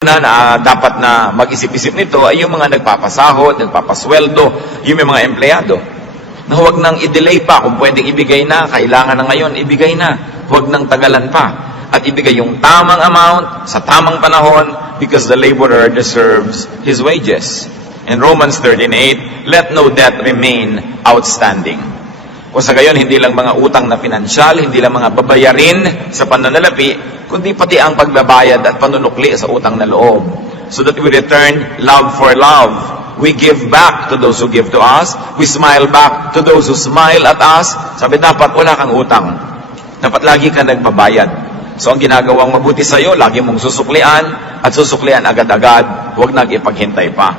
na dapat na mag-isip-isip nito ay yung mga nagpapasahod, nagpapasweldo, yung may mga empleyado. Na huwag nang i-delay pa, kung pwedeng ibigay na, kailangan na ngayon, ibigay na. Huwag nang tagalan pa. At ibigay yung tamang amount, sa tamang panahon, because the laborer deserves his wages. In Romans 13:8, let no debt remain outstanding. O sa gayon, hindi lang mga utang na pinansyal, hindi lang mga babayarin sa pananalapi, kundi pati ang pagbabayad at panunukli sa utang na loob. So that we return love for love. We give back to those who give to us. We smile back to those who smile at us. Sabi, dapat wala kang utang. Dapat lagi ka nagbabayad. So ang ginagawang mabuti sa iyo, lagi mong susuklian at susuklian agad-agad. Huwag nag-ipaghintay pa.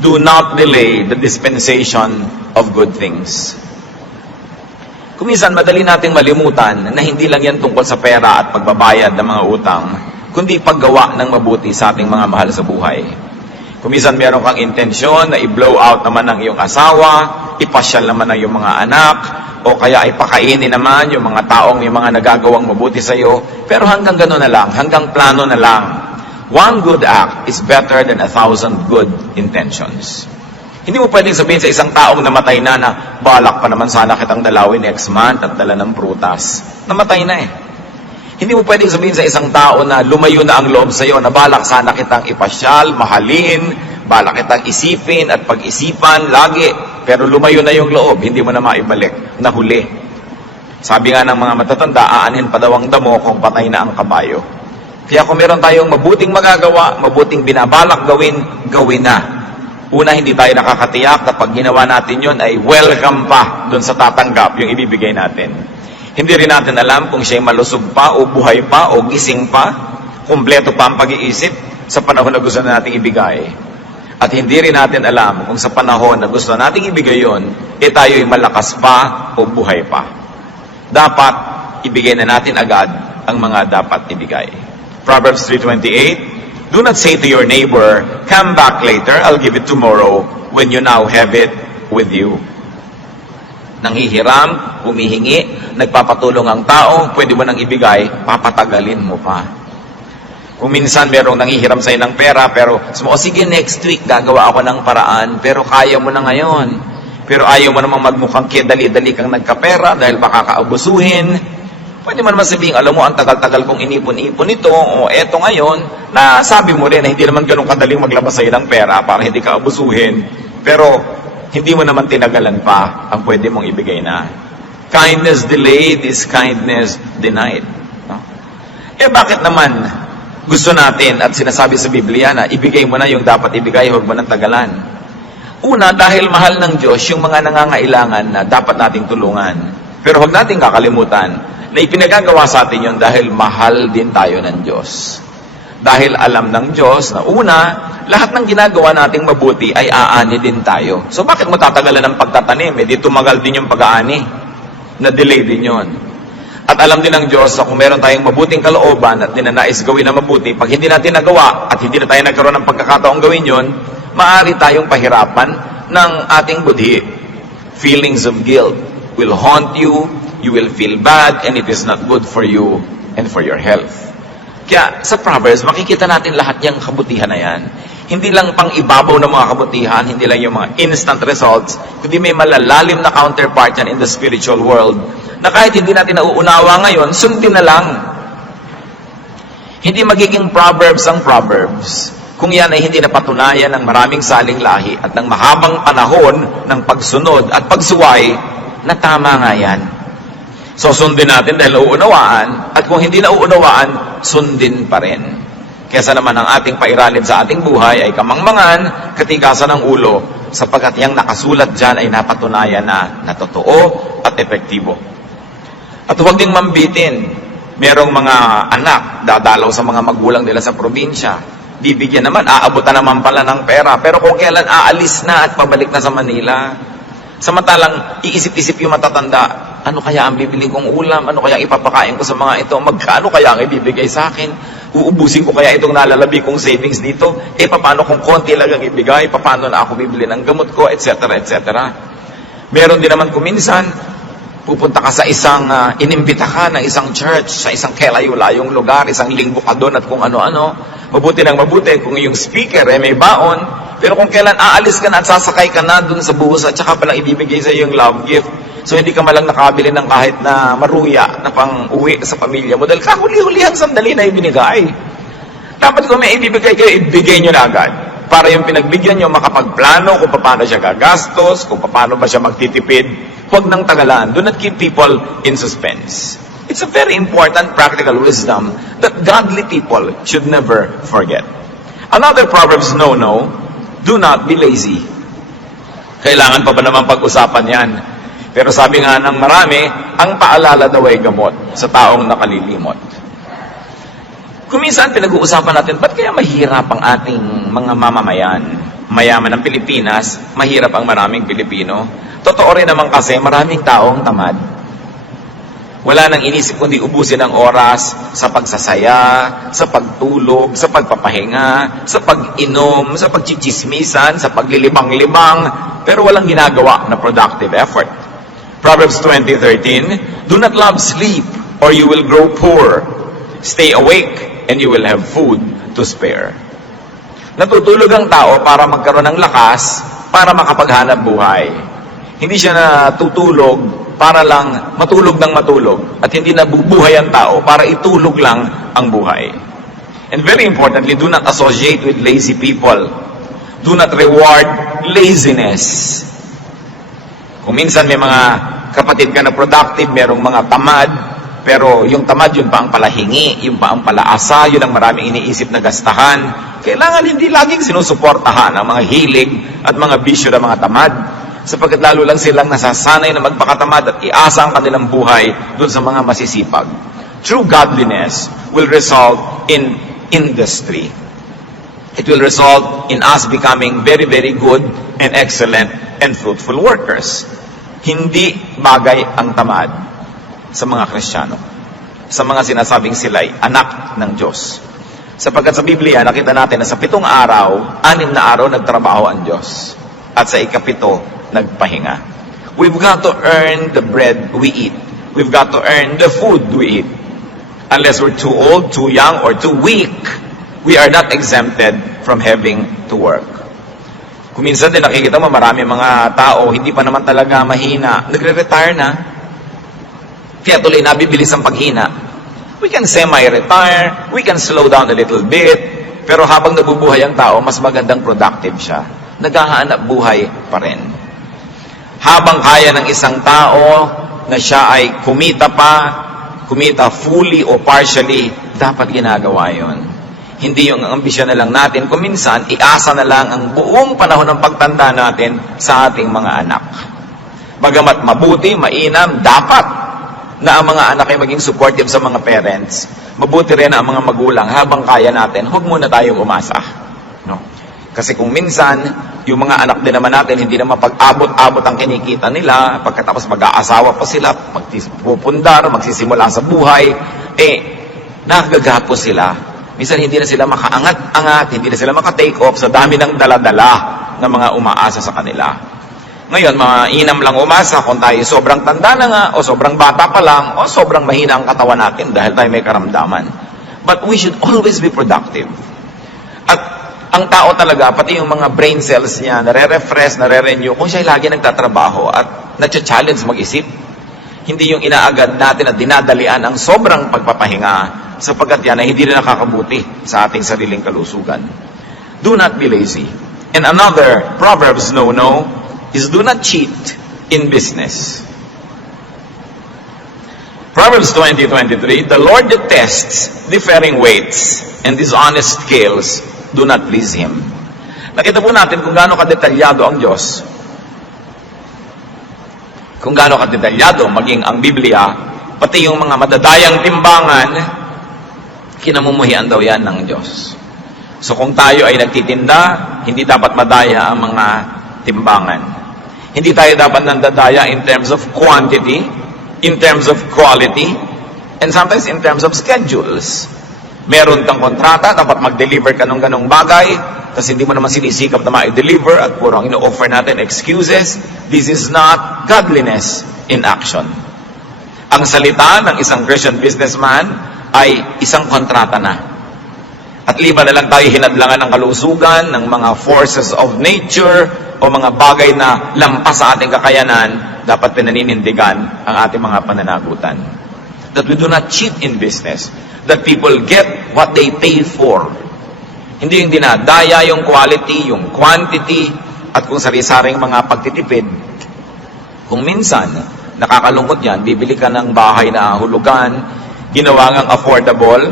Do not delay the dispensation of good things. Kuminsan, madali nating malimutan na hindi lang yan tungkol sa pera at pagbabayad ng mga utang, kundi paggawa ng mabuti sa ating mga mahal sa buhay. Kuminsan, meron kang intensyon na i-blow out naman ng iyong asawa, ipasyal naman ng iyong mga anak, o kaya ay pakainin naman yung mga taong may mga nagagawang mabuti sa iyo, pero hanggang gano'n na lang, hanggang plano na lang. One good act is better than 1,000 good intentions. Hindi mo pwedeng sabihin sa isang taong namatay na balak pa naman sana kitang dalawin next month at dala ng prutas. Namatay na eh. Hindi mo pwedeng sabihin sa isang tao na lumayo na ang loob sa iyo, na balak sana kitang ipasyal, mahalin, balak kitang isipin at pag-isipan lagi, pero lumayo na yung loob, hindi mo na maibalik, nahuli. Sabi nga ng mga matatanda, aanin pa daw ang damo kung patay na ang kabayo. Kaya kung meron tayong mabuting magagawa, mabuting binabalak gawin, gawin na. Una, hindi tayo nakakatiyak na pag ginawa natin yon ay welcome pa doon sa tatanggap yung ibibigay natin. Hindi rin natin alam kung siya'y malusog pa o buhay pa o gising pa, kumpleto pa ang pag-iisip sa panahon na gusto nating ibigay. At hindi rin natin alam kung sa panahon na gusto nating ibigay yon, tayo'y malakas pa o buhay pa. Dapat ibigay na natin agad ang mga dapat ibigay. Proverbs 3:28, do not say to your neighbor, come back later, I'll give it tomorrow, when you now have it with you. Nanghihiram, humihingi, nagpapatulong ang tao, pwede mo nang ibigay, papatagalin mo pa. Kung minsan merong nanghihiram sa'yo ng pera, pero sige next week, gagawa ako ng paraan, pero kaya mo na ngayon. Pero ayaw mo namang magmukhang dali-dali kang nagkapera dahil baka kaabusuhin. Pwede man sabihin, alam mo, ang tagal-tagal kong inipon-ipon ito, o eto ngayon, na sabi mo rin na hindi naman ganun kadaling maglabas sa'yo ng pera para hindi ka abusuhin, pero hindi mo naman tinagalan pa ang pwede mong ibigay na. Kindness delayed is kindness denied. No? Bakit naman gusto natin at sinasabi sa Biblia na ibigay mo na yung dapat ibigay, huwag mo nang tagalan? Una, dahil mahal ng Diyos yung mga nangangailangan na dapat nating tulungan. Pero huwag nating kakalimutan na ipinagagawa sa atin yun dahil mahal din tayo ng Diyos. Dahil alam ng Diyos na una, lahat ng ginagawa nating mabuti ay aani din tayo. So bakit mo tatagalan ng pagtatanim? Di tumagal din yung pag-aani. Na-delay din yun. At alam din ng Diyos na kung meron tayong mabuting kalooban at ninanais gawin na mabuti, pag hindi natin nagawa at hindi na tayo nagkaroon ng pagkakataong gawin yun, maaari tayong pahirapan ng ating budhi. Feelings of guilt will haunt you, you will feel bad, and it is not good for you and for your health. Kaya sa Proverbs, makikita natin lahat yung kabutihan na yan. Hindi lang pang ibabaw ng mga kabutihan, hindi lang yung mga instant results, kundi may malalalim na counterpart yan in the spiritual world, na kahit hindi natin nauunawa ngayon, sundin na lang. Hindi magiging Proverbs ang Proverbs kung yan ay hindi napatunayan ng maraming saling lahi at ng mahabang panahon ng pagsunod at pagsuway na tama nga yan. So, sundin natin dahil nauunawaan, at kung hindi nauunawaan, sundin pa rin. Kesa naman ang ating pairalin sa ating buhay ay kamangmangan, katigasan ng ulo, sapagkat yung nakasulat dyan ay napatunayan na totoo at epektibo. At huwag ding mambitin. Merong mga anak, dadalaw sa mga magulang nila sa probinsya. Bibigyan naman, aabutan naman pala ng pera. Pero kung kailan aalis na at pabalik na sa Manila, samantalang iisip-isip yung matatanda, ano kaya ang bibili kong ulam? Ano kaya ipapakain ko sa mga ito? Magkano kaya ang ibibigay sa akin? Uubusin ko kaya itong nalalabi kong savings dito? Paano kung konti lang ang ibigay? Paano na ako bibili ng gamot ko? Etc. etc. Meron din naman kuminsan, Pupunta ka sa isang, inimbita ka ng isang church, sa isang kelayo-layong lugar, isang linggo ka doon at kung ano-ano. Mabuti ng mabuti kung yung speaker may baon, pero kung kailan aalis ka na at sasakay ka na doon sa bus at saka palang ibibigay sa iyo yung love gift, so hindi ka malang nakabili ng kahit na maruya na pang uwi sa pamilya mo dahil kahuli-hulihang sandali na ibinigay. Dapat kung may ibibigay kayo, ibigay nyo na agad. Para yung pinagbigyan nyo makapagplano kung paano siya gagastos, kung paano ba siya magtitipid. Huwag nang tagalan. Do not keep people in suspense. It's a very important practical wisdom that godly people should never forget. Another Proverbs no-no, do not be lazy. Kailangan pa ba naman pag-usapan yan? Pero sabi nga ng marami, ang paalala daw ay gamot sa taong nakalilimot. Kung minsan pinag-uusapan natin, ba't kaya mahirap ang ating mga mamamayan? Mayaman ng Pilipinas, mahirap ang maraming Pilipino. Totoo rin naman kasi maraming taong tamad. Wala nang inisip kundi ubusin ang oras sa pagsasaya, sa pagtulog, sa pagpapahinga, sa pag-inom, sa pagchichismisan, sa paglilibang-libang, pero walang ginagawa na productive effort. Proverbs 20:13, do not love sleep or you will grow poor. Stay awake and you will have food to spare. Natutulog ang tao para magkaroon ng lakas, para makapaghanap buhay. Hindi siya natutulog para lang matulog ng matulog at hindi nabubuhay ang tao para itulog lang ang buhay. And very importantly, do not associate with lazy people. Do not reward laziness. Kung minsan may mga kapatid ka na productive, merong mga tamad, pero yung tamad, yun pa ang palahingi, yun pa ang palaasa, yun ang maraming iniisip na gastahan. Kailangan hindi laging sinusuportahan ang mga hilig at mga bisyo ng mga tamad, sapagkat lalo lang silang nasasanay na magpakatamad at iasa ang kanilang buhay doon sa mga masisipag. True godliness will result in industry. It will result in us becoming very, very good and excellent and fruitful workers. Hindi bagay ang tamad sa mga Kristiyano, sa mga sinasabing sila'y anak ng Diyos. Sapagkat sa Biblia, nakita natin na sa 7 araw, 6 na araw nagtrabaho ang Diyos. At sa ika-7, nagpahinga. We've got to earn the bread we eat. We've got to earn the food we eat. Unless we're too old, too young, or too weak, we are not exempted from having to work. Kung minsan din nakikita mo, marami mga tao, hindi pa naman talaga mahina, nagre-retire na. Kaya tuloy nabibilis ang paghina. We can semi-retire, we can slow down a little bit, pero habang nabubuhay ang tao, mas magandang productive siya. Naghahanap buhay pa rin. Habang kaya ng isang tao na siya ay kumita fully o partially, dapat ginagawa yon. Hindi yung ambisyon na lang natin. Kung minsan, iasa na lang ang buong panahon ng pagtanda natin sa ating mga anak. Bagamat mabuti, mainam, dapat na ang mga anak ay maging supportive sa mga parents. Mabuti rin ang mga magulang habang kaya natin, huwag muna tayong umasa. No? Kasi kung minsan, yung mga anak din naman natin, hindi naman pag-abot-abot ang kinikita nila, pagkatapos mag-aasawa pa sila, magpupundar, magsisimula sa buhay, nakagagapo sila. Minsan hindi na sila makaangat-angat, hindi na sila maka-take off sa dami ng dala-dala ng mga umaasa sa kanila. Ngayon, mainam lang umasa kung tayo sobrang tanda na nga, o sobrang bata pa lang, o sobrang mahina ang katawan natin dahil tayo may karamdaman. But we should always be productive. At ang tao talaga, pati yung mga brain cells niya, nare-refresh, nare-renew, kung siya lagi nagtatrabaho at na-challenge mag-isip, hindi yung inaagad natin at dinadalian ang sobrang pagpapahinga, sapagkat yan ay hindi na nakakabuti sa ating sariling kalusugan. Do not be lazy. And another Proverbs no-no is do not cheat in business. Proverbs 20:23, the Lord detests differing weights and dishonest scales do not please Him. Nakita po natin kung gaano kadetalyado ang Diyos. Kung gaano kadetalyado maging ang Biblia, pati yung mga madadayang timbangan, kinamumuhian daw yan ng Diyos. So kung tayo ay nagtitinda, hindi dapat madaya ang mga timbangan. Hindi tayo dapat nandadaya in terms of quantity, in terms of quality, and sometimes in terms of schedules. Meron kang kontrata, dapat mag-deliver ka ng ganong bagay, tapos hindi mo naman sinisikap na ma-deliver at puro ang ino-offer natin excuses. This is not godliness in action. Ang salita ng isang Christian businessman ay isang kontrata na. At liban na lang tayo hinadlangan ng kalusugan, ng mga forces of nature, o mga bagay na lampas sa ating kakayanan, dapat pinaninindigan ang ating mga pananagutan. That we do not cheat in business. That people get what they pay for. Hindi yung dinadaya, yung quality, yung quantity, at kung sari-saring mga pagtitipid. Kung minsan, nakakalungkot yan, bibili ka ng bahay na hulugan, ginawa ngang affordable,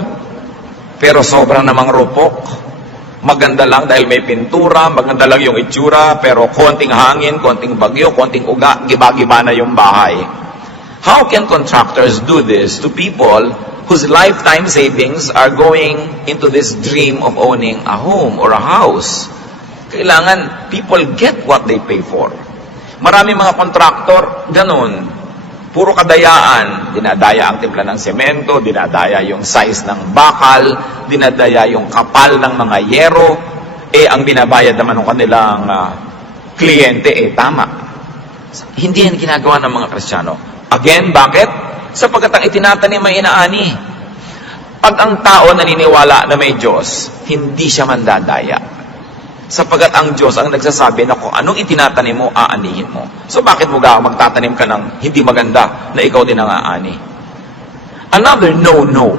pero sobrang namang rupok. Maganda lang dahil may pintura, maganda lang yung itsura, pero konting hangin, konting bagyo, konting uga, giba-giba na yung bahay. How can contractors do this to people whose lifetime savings are going into this dream of owning a home or a house? Kailangan people get what they pay for. Marami mga kontraktor, ganun. Puro kadayaan. Dinadaya ang timpla ng semento, dinadaya yung size ng bakal, dinadaya yung kapal ng mga yero. Ang binabayad naman ng kanilang kliyente, tama. Hindi yan ginagawa ng mga Kristiyano. Again, bakit? Sapagkat ang itinatanim ay inaani. Pag ang tao naniniwala na may Diyos, hindi siya mandadaya. Sapagkat ang Diyos ang nagsasabi na kung anong itinatanim mo, aanihin mo. So bakit mo magtatanim ka ng hindi maganda na ikaw din ang aani? Another no-no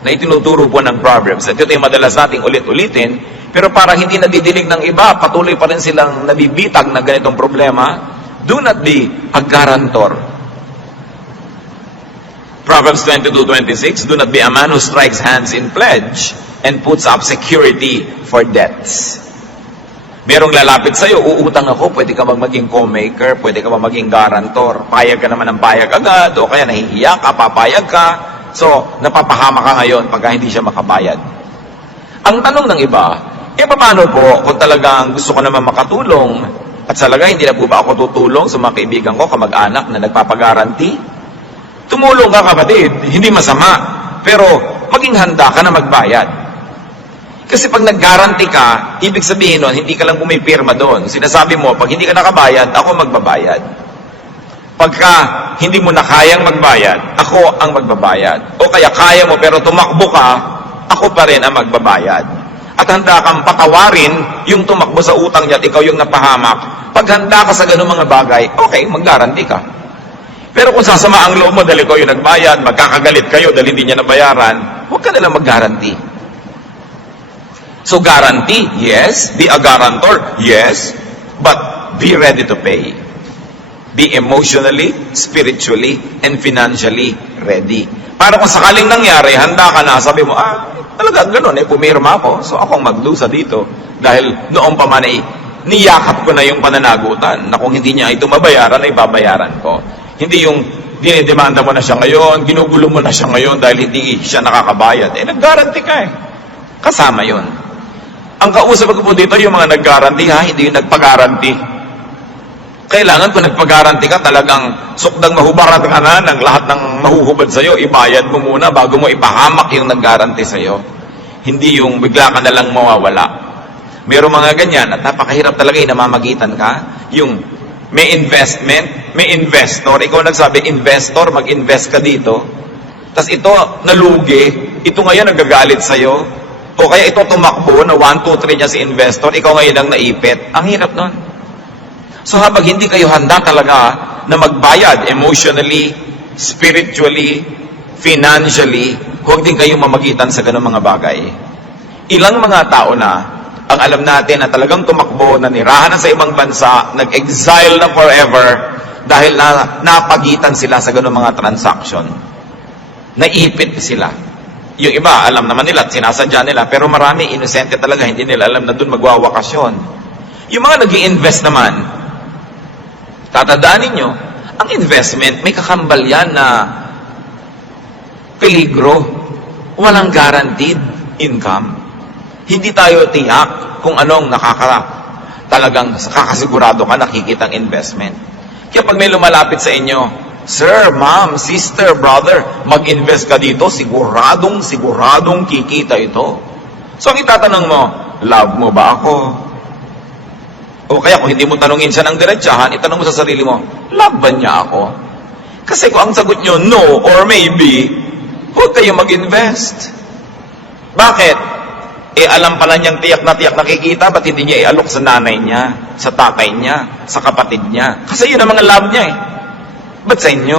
na itinuturo po ng Proverbs, at ito ay madalas nating ulit-ulitin, pero parang hindi nadidinig ng iba, patuloy pa rin silang nabibitag ng ganitong problema. Do not be a guarantor. Proverbs 22:26, do not be a man who strikes hands in pledge and puts up security for debts. Merong lalapit sa'yo, uutang ako, pwede ka maging co-maker, pwede ka maging guarantor, payag ka naman ng payag agad, o kaya nahihiya ka, papayag ka, so napapahama ka ngayon pagka hindi siya makabayad. Ang tanong ng iba, paano po kung talagang gusto ko naman makatulong, at sa lagay, hindi na po ba ako tutulong sa mga kaibigan ko, kamag-anak na nagpapagaranti? Tumulong ka, kapatid, hindi masama, pero maging handa ka na magbayad. Kasi pag nag-guarantee ka, ibig sabihin nun, hindi ka lang pumipirma doon. Sinasabi mo, pag hindi ka nakabayad, ako magbabayad. Pagka hindi mo na kayang magbayad, ako ang magbabayad. O kaya kaya mo pero tumakbo ka, ako pa rin ang magbabayad. At handa kang patawarin yung tumakbo sa utang niya at ikaw yung napahamak. Pag handa ka sa ganung mga bagay, okay, mag-guarantee ka. Pero kung sasama ang loob mo dahil ikaw yung nagbayad, magkakagalit kayo dahil hindi niya nabayaran, huwag ka nalang mag-guarantee. So guarantee, yes. Be a guarantor, yes. But be ready to pay. Be emotionally, spiritually, and financially ready. Para kung sakaling nangyari, handa ka na, sabi mo, talaga ganun, pumirma ako, so akong magdusa dito. Dahil noong pa man niyakap ko na yung pananagutan, na kung hindi niya ito mabayaran, ay babayaran ko. Hindi yung dinidemanda mo na siya ngayon, ginugulo mo na siya ngayon dahil hindi siya nakakabayad. Nag-guarantee ka Kasama yun. Ang kausap ko po dito, yung mga nag-guarantee hindi yung nagpag-guarantee. Kailangan kung nagpag-guarantee ka, talagang sukdang mahubarat ka na ng lahat ng mahuhubad sa'yo, ibayad mo muna bago mo ipahamak yung nag-guarantee sa'yo. Hindi yung bigla ka na lang mawawala. Merong mga ganyan at napakahirap talaga namamagitan ka. Yung may investment, may investor, ikaw nagsabi, investor, mag-invest ka dito. Tapos ito, nalugi, ito ngayon nagagalit sa'yo. O kaya ito tumakbo na 1, 2, 3 niya si investor, ikaw ngayon ang naipit. Ang hirap nun. So habang hindi kayo handa talaga na magbayad emotionally, spiritually, financially, huwag din kayong mamagitan sa ganung mga bagay. Ilang mga tao na ang alam natin na talagang tumakbo, nanirahan na sa ibang bansa, nag-exile na forever dahil napagitan sila sa ganung mga transaction. Naipit sila. Yung iba, alam naman nila at sinasadya nila, pero marami, inosente talaga, hindi nila alam na doon magwawakasyon. Yung mga nag-i-invest naman, tatandaan ninyo, ang investment, may kakambal yan na peligro. Walang guaranteed income. Hindi tayo tiyak kung anong talagang kakasigurado ka nakikita ang investment. Kaya pag may lumalapit sa inyo, sir, ma'am, sister, brother, mag-invest ka dito, siguradong kikita ito. So, ang itatanong mo, love mo ba ako? O kaya kung hindi mo tanungin siya ng diretsahan, itanong mo sa sarili mo, love ba niya ako? Kasi kung ang sagot nyo, no or maybe, huwag kayong mag-invest. Bakit? Alam pala niyang tiyak na nakikita, ba't hindi niya ialok sa nanay niya, sa tatay niya, sa kapatid niya? Kasi yun ang mga love niya Ba't sa inyo?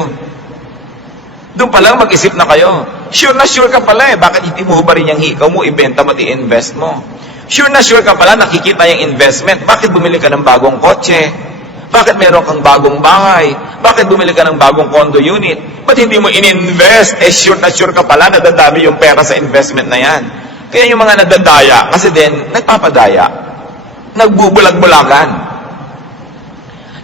Doon pa lang mag-isip na kayo. Sure na sure ka pala Bakit hindi mo ba rin yung hikaw mo, ibenta mo at i-invest mo? Sure na sure ka pala, nakikita yung investment. Bakit bumili ka ng bagong kotse? Bakit meron kang bagong bahay? Bakit bumili ka ng bagong condo unit? Ba't hindi mo in-invest? Sure na sure ka pala, nadadami yung pera sa investment na yan. Kaya yung mga nadadaya, kasi din, nagpapadaya. Nagbubulag-bulagan.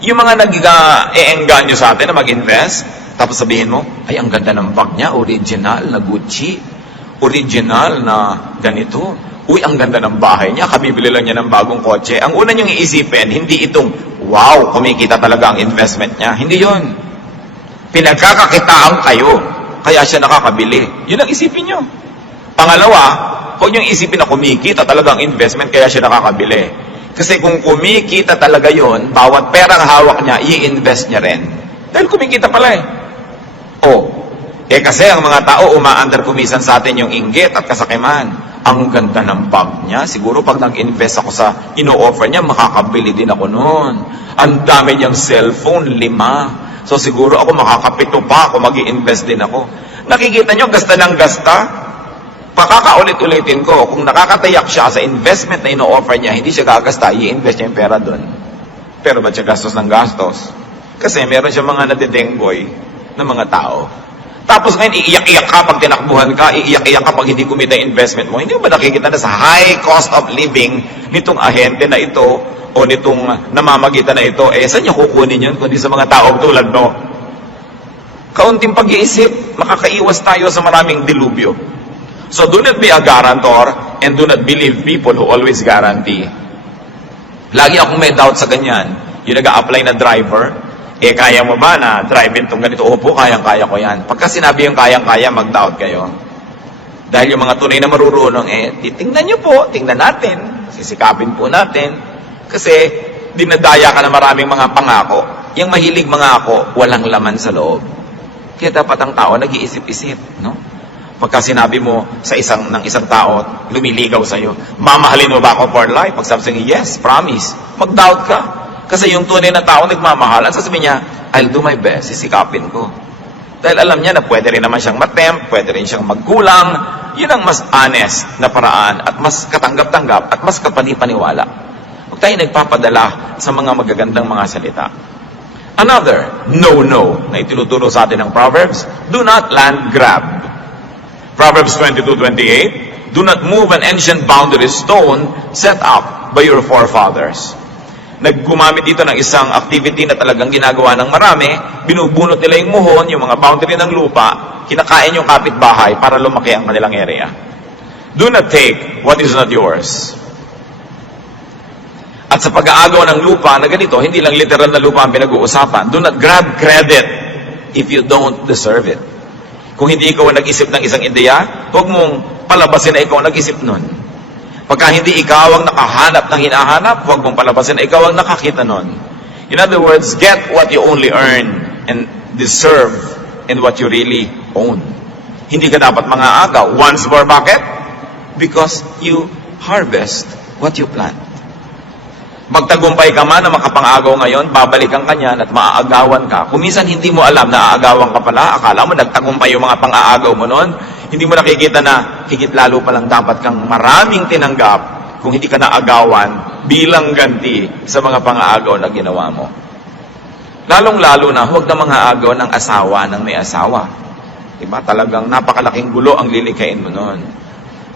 Yung mga nag-e-engganyo sa atin na mag-invest, tapos sabihin mo, ay, ang ganda ng bag niya, original na Gucci, original na ganito. Uy, ang ganda ng bahay niya, kabibili lang niya ng bagong kotse. Ang una niyong iisipin, hindi itong, wow, kumikita talaga ang investment niya. Hindi yon. Pinagkakakitaan kayo, kaya siya nakakabili. Yun ang isipin niyo. Pangalawa, huwag niyong isipin na kumikita talaga ang investment, kaya siya nakakabili. Kasi kung kumikita talaga yon, bawat perang hawak niya, i-invest niya rin. Dahil kumikita pala kasi ang mga tao umaandar kumisan sa atin yung inggit at kasakiman. Ang ganda ng bag niya. Siguro pag nag-invest ako sa ino-offer niya, makakabili din ako noon. Ang dami niyang cellphone, 5. So siguro ako makakapito pa ako, mag-i-invest din ako. Nakikita niyo, gasta ng gasta. Pakakaulit-ulitin ko, kung nakakatayak siya sa investment na ino-offer niya, hindi siya gagasta, i-invest niya yung pera doon. Pero ba't siya gastos ng gastos? Kasi meron siya mga nadidenggoy na mga tao. Tapos ngayon, iiyak-iyak ka pag tinakbuhan ka, iiyak-iyak ka pag hindi kumita yung investment mo. Hindi mo ba nakikita na sa high cost of living nitong ahente na ito o nitong namamagitan na ito, saan niya kukunin yun kundi sa mga taong tulad mo? Kaunting pag-iisip, makakaiwas tayo sa maraming dilubyo. So do not be a guarantor and do not believe people who always guarantee. Lagi akong may doubt sa ganyan. Yung nag-a-apply na driver, kaya mo ba na drive-in itong ganito? Opo, kayang-kaya ko yan. Pagka sinabi yung kayang-kaya, mag-doubt kayo. Dahil yung mga tunay na marurunong, tingnan nyo po, tingnan natin, sisikapin po natin. Kasi dinadaya ka na maraming mga pangako. Yung mahilig mangako, walang laman sa loob. Kaya dapat ang tao nag-iisip-isip, no? Pagka sinabi mo sa isang tao, lumiligaw sa'yo, mamahalin mo ba ako for life? Pag sabi sa'yo, yes, promise. Mag-doubt ka. Kasi yung tunay na tao nagmamahalan, sasabihin niya, I'll do my best, sisikapin ko. Dahil alam niya na pwede rin naman siyang matempt, pwede rin siyang magkulang. Yun ang mas honest na paraan at mas katanggap-tanggap at mas kapanipaniwala. Huwag tayo nagpapadala sa mga magagandang mga salita. Another no na itinuturo sa atin ng Proverbs, do not land grab. Proverbs 22:28, do not move an ancient boundary stone set up by your forefathers. Naggumamit dito ng isang activity na talagang ginagawa ng marami, binubunot nila yung muhon, yung mga boundary ng lupa, kinakain yung kapitbahay para lumaki ang kanilang area. Do not take what is not yours. At sa pag-aagaw ng lupa na ganito, hindi lang literal na lupa ang pinag-uusapan. Do not grab credit if you don't deserve it. Kung hindi ikaw ang nag-isip ng isang ideya, huwag mong palabasin na ikaw ang nag-isip nun. Pagka hindi ikaw ang nakahanap ng hinahanap, huwag mong palabasin na ikaw ang nakakita nun. In other words, get what you only earn and deserve and what you really own. Hindi ka dapat mangaagaw. Once more, bakit? Because you harvest what you plant. Magtagumpay ka man na makapangagaw ngayon, babalikan ka niyan at maaagawan ka. Kung minsan hindi mo alam na aagawan ka pala, akala mo nagtagumpay yung mga pang-aagaw mo noon, hindi mo nakikita na higit lalo palang dapat kang maraming tinanggap kung hindi ka naagawan bilang ganti sa mga pang-aagaw na ginawa mo. Lalong-lalo na, huwag na mga agaw ng asawa ng may asawa. Diba? Talagang napakalaking gulo ang lilikain mo noon.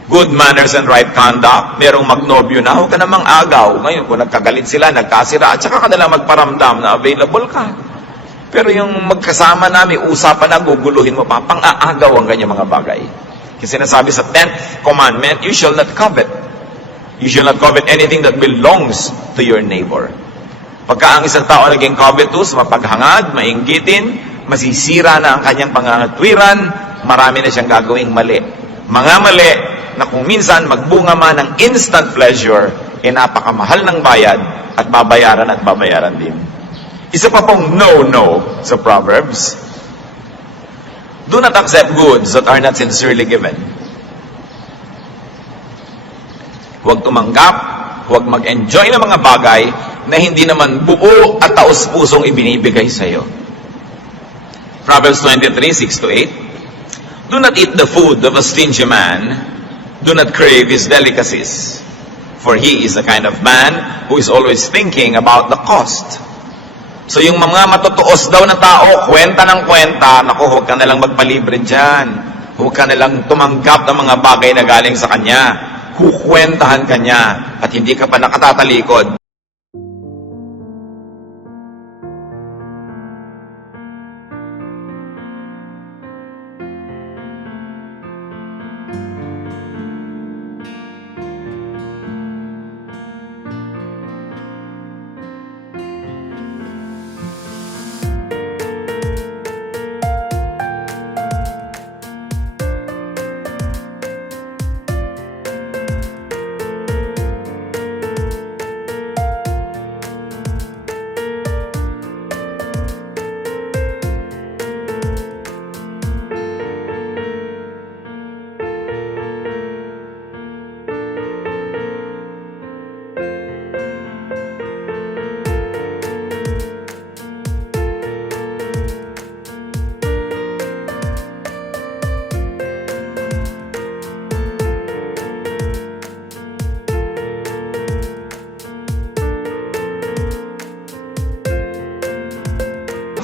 Good manners and right conduct, merong magnobyo na, huwag ka namang agaw. Ngayon, kung nagkagalit sila, nagkasira, at saka ka nila magparamdam na available ka. Pero yung magkasama na, may usapan na, guguluhin mo pa, pang-aagaw ang ganyan mga bagay. Kasi sinasabi sa 10th commandment, you shall not covet. You shall not covet anything that belongs to your neighbor. Pagka ang isang tao naging covetous, mapaghangad, mainggitin, masisira na ang kanyang pangangatwiran, marami na siyang gagawing mali. Mga mali na kung minsan magbunga man ng instant pleasure, napakamahal ng bayad at babayaran din. Isa pa pong no sa Proverbs, Do not accept goods that are not sincerely given. Huwag tumanggap, huwag mag-enjoy ng mga bagay na hindi naman buo at taos-pusong ibinibigay sa iyo. Proverbs 23:6-8. Do not eat the food of a stingy man. Do not crave his delicacies. For he is the kind of man who is always thinking about the cost. So yung mga matutuos daw na tao, kwenta ng kwenta, naku, huwag ka nalang magpalibre dyan. Huwag ka nalang tumanggap ng mga bagay na galing sa kanya. Kukwentahan ka niya at hindi ka pa nakatatalikod.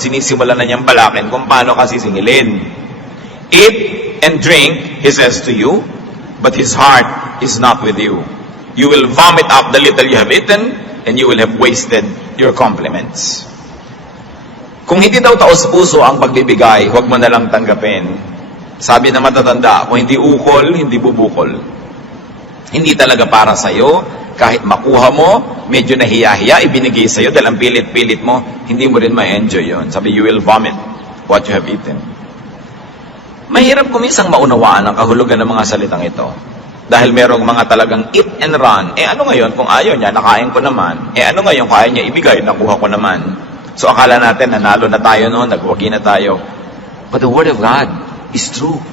Sinisimula na niyang balakin kung paano ka sisingilin. Eat and drink, he says to you, but his heart is not with you. You will vomit up the little you have eaten, and you will have wasted your compliments. Kung hindi daw taos-puso ang pagbibigay, huwag mo na lang tanggapin. Sabi na matatanda, kung hindi ukol, hindi bubukol. Hindi talaga para sa'yo. Kahit makuha mo, medyo nahiya-hiya, ibinigay sa'yo dahil ang pilit-pilit mo, hindi mo rin ma-enjoy yun. Sabi, you will vomit what you have eaten. Mahirap kumisang maunawaan ang kahulugan ng mga salitang ito. Dahil merong mga talagang eat and run. Ano ngayon kung ayaw niya, nakain ko naman. Ano ngayon kung ayaw niya ibigay, nakuha ko naman. So akala natin, nanalo na tayo noon, nagwagi na tayo. But the Word of God is true.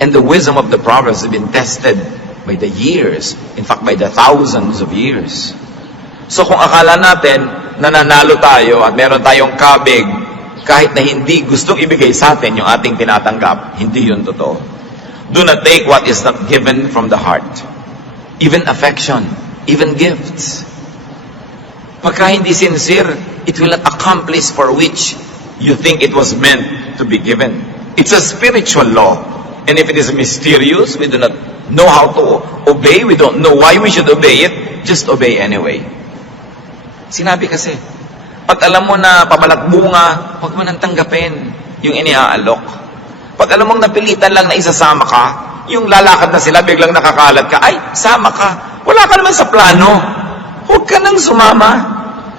And the wisdom of the Proverbs has been tested by the years, in fact, by the thousands of years. So kung akala natin, nananalo tayo at meron tayong kabig, kahit na hindi gustong ibigay sa atin yung ating tinatanggap, hindi yun totoo. Do not take what is not given from the heart. Even affection, even gifts. Pagka hindi sincere, it will not accomplish for which you think it was meant to be given. It's a spiritual law. And if it is mysterious, we do not know how to obey, we don't know why we should obey it, just obey anyway. Sinabi kasi, pag alam mo na pabalat bunga, huwag mo nang tanggapin yung iniaalok. Pag alam mong napilitan lang na isasama ka, yung lalakad na sila, biglang nakakalat ka, ay, sama ka. Wala ka naman sa plano. Huwag ka nang sumama.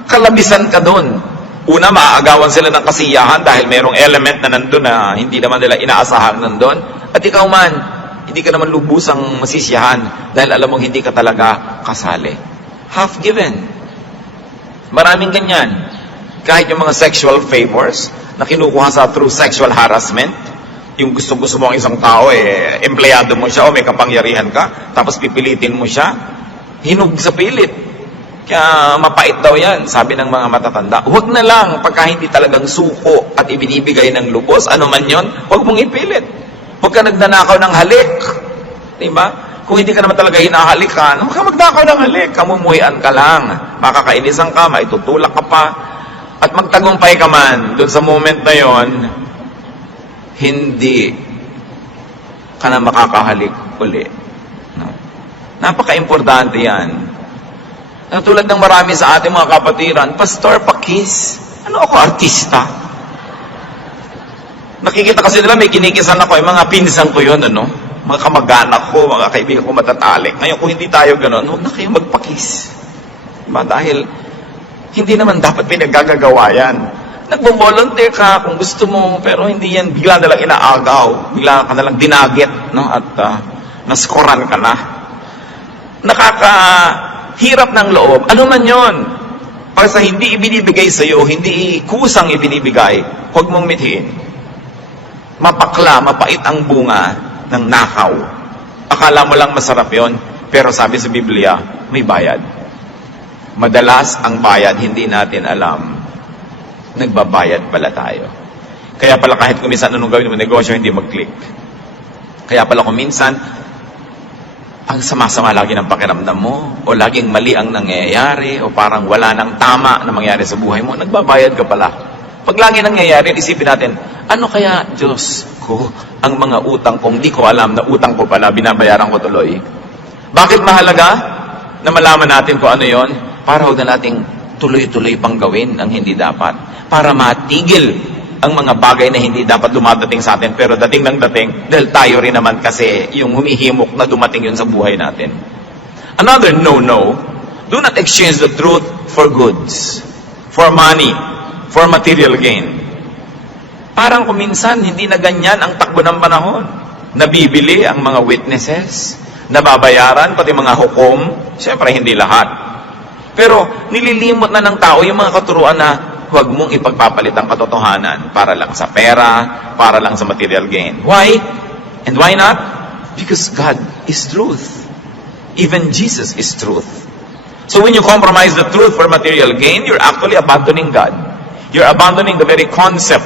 Kalabisan ka doon. Una, maaagawan sila ng kasiyahan dahil mayroong element na nandun na hindi naman nila inaasahan nandun. At ikaw man, hindi ka naman lubusang masisiyahan dahil alam mong hindi ka talaga kasali. Half given. Maraming ganyan. Kahit yung mga sexual favors na kinukuha sa through sexual harassment, yung gusto-gusto mo ang isang tao, empleyado mo siya o may kapangyarihan ka, tapos pipilitin mo siya, hinug sa pilit. Kaya mapait daw yan, sabi ng mga matatanda. Huwag na lang, pagka hindi talagang suko at ibinibigay ng lubos, ano man yon, huwag mong ipilit. Huwag ka nagnanakaw ng halik. Diba? Kung hindi ka naman talaga hinahalikan, huwag ka magnakaw ng halik. Kamumuhian ka lang. Makakainisan ka, maitutulak ka pa. At magtagumpay ka man, doon sa moment na yon, hindi ka na makakahalik uli. No? Napaka-importante yan. Tulad ng marami sa ating mga kapatiran, Pastor, pakis. Ano ako, artista? Nakikita kasi nila, may kinikisan ako, yung mga pinsan ko yun, ano? Mga kamag-anak ko, mga kaibigan ko matatalik. Ngayon, kung hindi tayo gano'n, huwag na kayo magpakis. Diba? Dahil, hindi naman dapat pinaggagawa yan. Nagbo-volunteer ka kung gusto mo, pero hindi yan, bigla na lang inaagaw, bigla ka na lang dinagit, no? At naskoran ka na. Nakakahirap ng loob. Ano man yon? Pag sa hindi ibinibigay sa'yo, hindi kusang ibinibigay, huwag mong mithiin. Mapakla, mapait ang bunga ng nakaw. Akala mo lang masarap yon, pero sabi sa Biblia, may bayad. Madalas ang bayad, hindi natin alam. Nagbabayad pala tayo. Kaya pala kahit kuminsan anong gawin mo negosyo, hindi mag-click. Kaya pala kuminsan, ang sama-sama lagi ng pakiramdam mo, o laging mali ang nangyayari, o parang wala nang tama na mangyayari sa buhay mo, nagbabayad ka pala. Pag lagi nangyayari, isipin natin, ano kaya, Diyos ko, ang mga utang kong di ko alam na utang ko pala, binabayaran ko tuloy? Bakit mahalaga na malaman natin kung ano yon? Para huwag na nating tuloy-tuloy pang gawin ang hindi dapat. Para matigil ang mga bagay na hindi dapat dumadating sa atin, pero dating ng dating, dahil tayo rin naman kasi yung humihimok na dumating yun sa buhay natin. Another no-no, do not exchange the truth for goods, for money, for material gain. Parang kuminsan, hindi na ganyan ang takbo ng panahon. Nabibili ang mga witnesses, nababayaran, pati mga hukom, siyempre hindi lahat. Pero nililimot na ng tao yung mga katuruan na huwag mong ipagpapalit ang katotohanan para lang sa pera, para lang sa material gain. Why? And why not? Because God is truth. Even Jesus is truth. So when you compromise the truth for material gain, you're actually abandoning God. You're abandoning the very concept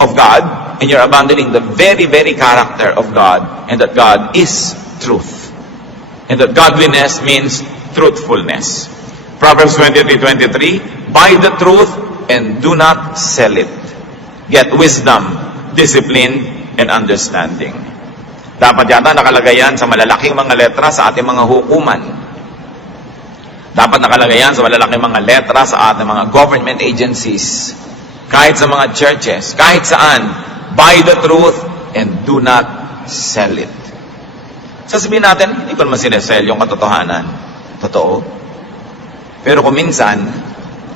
of God, and you're abandoning the very, very character of God, and that God is truth. And that godliness means truthfulness. Proverbs 23:23, buy the truth and do not sell it. Get wisdom, discipline, and understanding. Dapat yata nakalagay yan sa malalaking mga letra sa ating mga hukuman. Dapat nakalagay yan sa malalaking mga letra sa ating mga government agencies. Kahit sa mga churches, kahit saan, buy the truth and do not sell it. Sasabihin natin, hindi ko naman sinesell yung katotohanan. Totoo. Pero kung minsan,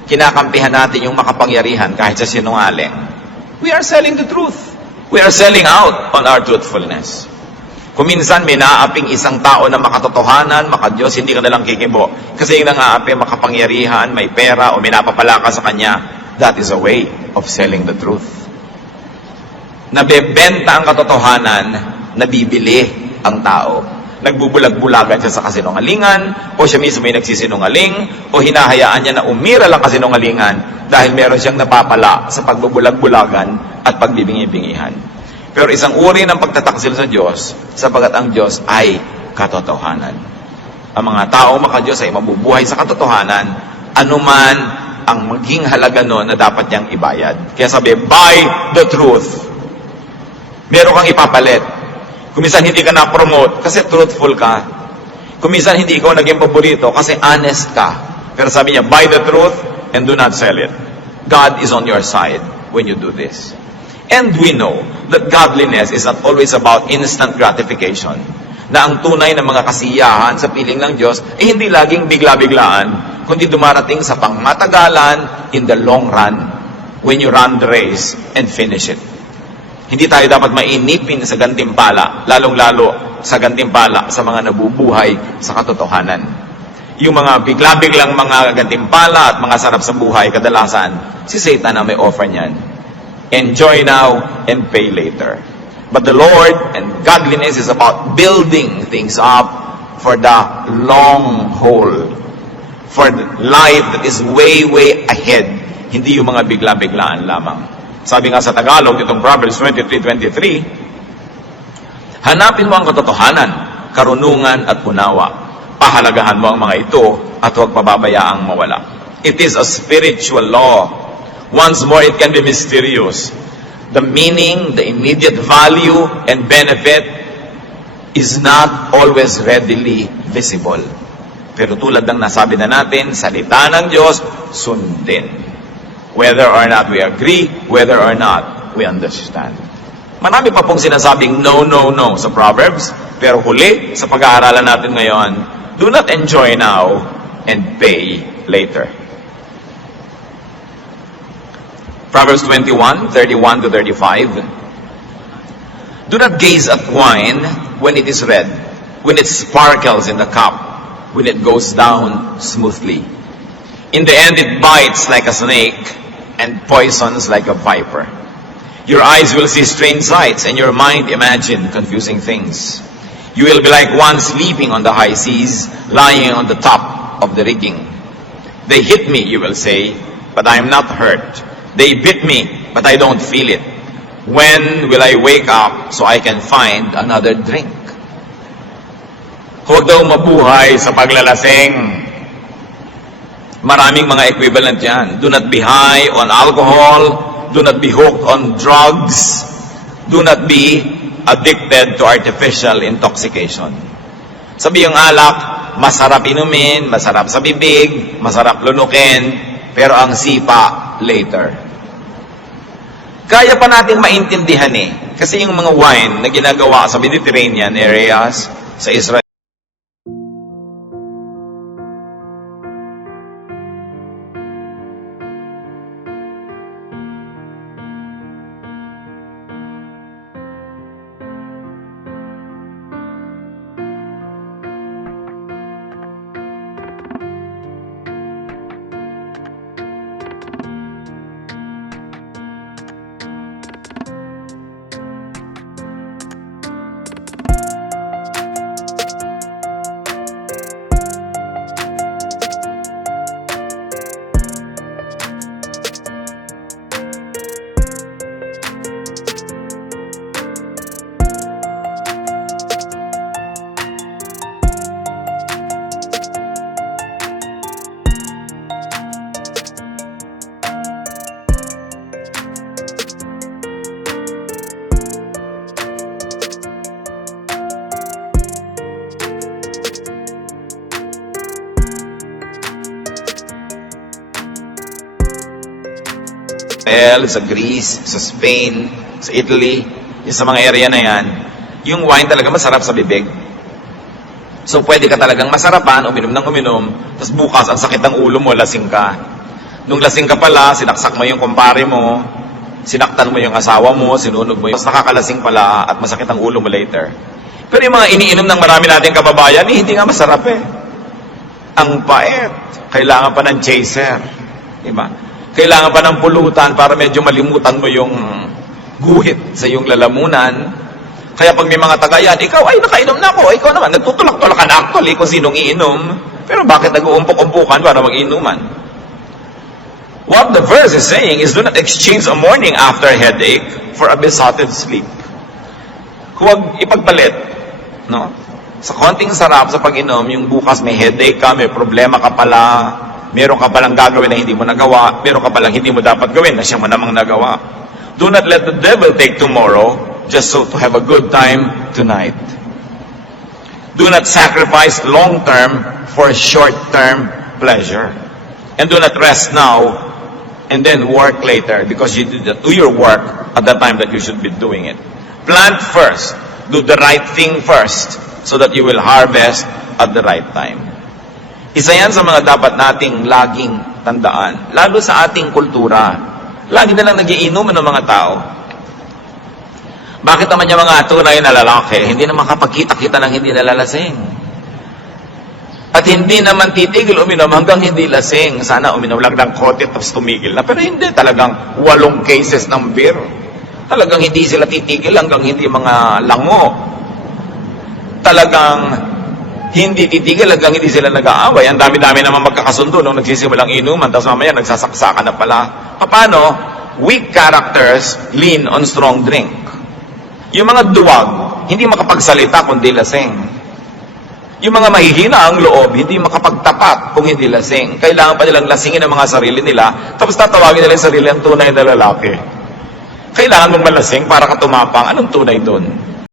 kinakampihan natin yung makapangyarihan kahit sa sinungaling. We are selling the truth. We are selling out on our truthfulness. Kung minsan may naaaping isang tao na makatotohanan, makadiyos, hindi ka nalang kikibo. Kasi yung nang-aaping makapangyarihan, may pera o may napapala ka sa kanya, that is a way of selling the truth. Nabebenta ang katotohanan, nabibili ang tao. Nagbubulag-bulagan siya sa kasinungalingan, o siya mismo ay nagsisinungaling, o hinahayaan niya na umira lang kasinungalingan dahil meron siyang napapala sa pagbubulag-bulagan at pagbibingi-bingihan. Pero isang uri ng pagtataksil sa Diyos, sapagat ang Diyos ay katotohanan. Ang mga tao makadiyos ay mabubuhay sa katotohanan, anuman ang maging halaga noon na dapat niyang ibayad. Kaya sabi, buy the truth. Meron kang ipapalit. Kuminsan hindi ka na-promote kasi truthful ka. Kuminsan hindi ikaw naging paborito kasi honest ka. Pero sabi niya, buy the truth and do not sell it. God is on your side when you do this. And we know that godliness is not always about instant gratification. Na ang tunay na mga kasiyahan sa piling ng Diyos ay hindi laging bigla-biglaan, kundi dumarating sa pangmatagalan in the long run when you run the race and finish it. Hindi tayo dapat mainipin sa gantimpala, lalong-lalo sa gantimpala sa mga nabubuhay sa katotohanan. Yung mga bigla-biglang mga gantimpala at mga sarap sa buhay, kadalasan, si Satan ang may offer niyan. Enjoy now and pay later. But the Lord and godliness is about building things up for the long haul. For the life that is way, way ahead. Hindi yung mga bigla-biglaan lamang. Sabi nga sa Tagalog, itong Proverbs 23:23, hanapin mo ang katotohanan, karunungan at unawa. Pahalagahan mo ang mga ito at huwag pababayaang mawala. It is a spiritual law. Once more, it can be mysterious. The meaning, the immediate value, and benefit is not always readily visible. Pero tulad ng nasabi na natin, salita ng Diyos, sundin. Whether or not we agree, whether or not we understand. Marami pa pong sinasabing no, no, no sa Proverbs, pero huli, sa pag-aaralan natin ngayon, do not enjoy now and pay later. Proverbs 21:31-35. Do not gaze at wine when it is red, when it sparkles in the cup, when it goes down smoothly. In the end, it bites like a snake and poisons like a viper. Your eyes will see strange sights, and your mind imagine confusing things. You will be like one sleeping on the high seas, lying on the top of the rigging. They hit me, you will say, but I am not hurt. They bit me, but I don't feel it. When will I wake up so I can find another drink? Huwag daw mabuhay sa paglalasing. Maraming mga equivalent yan. Do not be high on alcohol. Do not be hooked on drugs. Do not be addicted to artificial intoxication. Sabi yung alak, masarap inumin, masarap sa bibig, masarap lunukin, pero ang sipa, later. Kaya pa natin maintindihan kasi yung mga wine na ginagawa sa Mediterranean areas, sa Israel, sa Greece, sa Spain, sa Italy, sa mga area na yan, yung wine talaga masarap sa bibig. So pwede ka talagang masarapan, uminom ng uminom, tapos bukas ang sakit ng ulo mo, lasing ka. Nung lasing ka pala, sinaksak mo yung kumpare mo, sinaktan mo yung asawa mo, sinunog mo yung, tapos nakakalasing pala at masakit ang ulo mo later. Pero yung mga iniinom ng marami nating kababayan, hindi nga masarap Ang pait. Kailangan pa ng chaser. Diba? Kailangan pa ng pulutan para medyo malimutan mo yung guhit sa iyong lalamunan. Kaya pag may mga tagayan, ikaw, ay nakainom na ako. Ikaw naman, nagtutulak-tulak ka na actually kung sinong iinom. Pero bakit nag-uumpok-umpukan para mag-inuman? What the verse is saying is, do not exchange a morning after headache for a besotted sleep. Huwag ipagpalit. No? Sa konting sarap sa pag-inom, yung bukas may headache ka, may problema ka pala, meron ka palang gagawin na hindi mo nagawa, meron ka palang hindi mo dapat gawin na siya mo namang nagawa. Do not let the devil take tomorrow just so to have a good time tonight. Do not sacrifice long-term for short-term pleasure. And do not rest now and then work later because you do your work at the time that you should be doing it. Plant first. Do the right thing first so that you will harvest at the right time. Isa yan sa mga dapat nating laging tandaan, lalo sa ating kultura. Lagi na lang nagiinuman ng mga tao. Bakit naman yung mga tunay na lalaki, hindi naman kapagkita-kita ng hindi nalalasing? At hindi naman titigil uminom hanggang hindi lasing. Sana uminom lang ng kote tapos tumigil na. Pero hindi, talagang 8 cases ng beer. Talagang hindi sila titigil hanggang hindi mga lango. Talagang hindi titigil hanggang hindi sila nag-aaway. Ang dami-dami naman magkakasundo nung nagsisimulang inuman, tapos mamaya nagsasaksakan na pala. Paano? Weak characters lean on strong drink. Yung mga duwag, hindi makapagsalita kundi lasing. Yung mga mahihina ang loob, hindi makapagtapat kung hindi lasing. Kailangan pa nilang lasingin ang mga sarili nila, tapos tatawagin nila yung sarili ang tunay na lalaki. Kailangan mong malasing para ka tumapang. Anong tunay doon?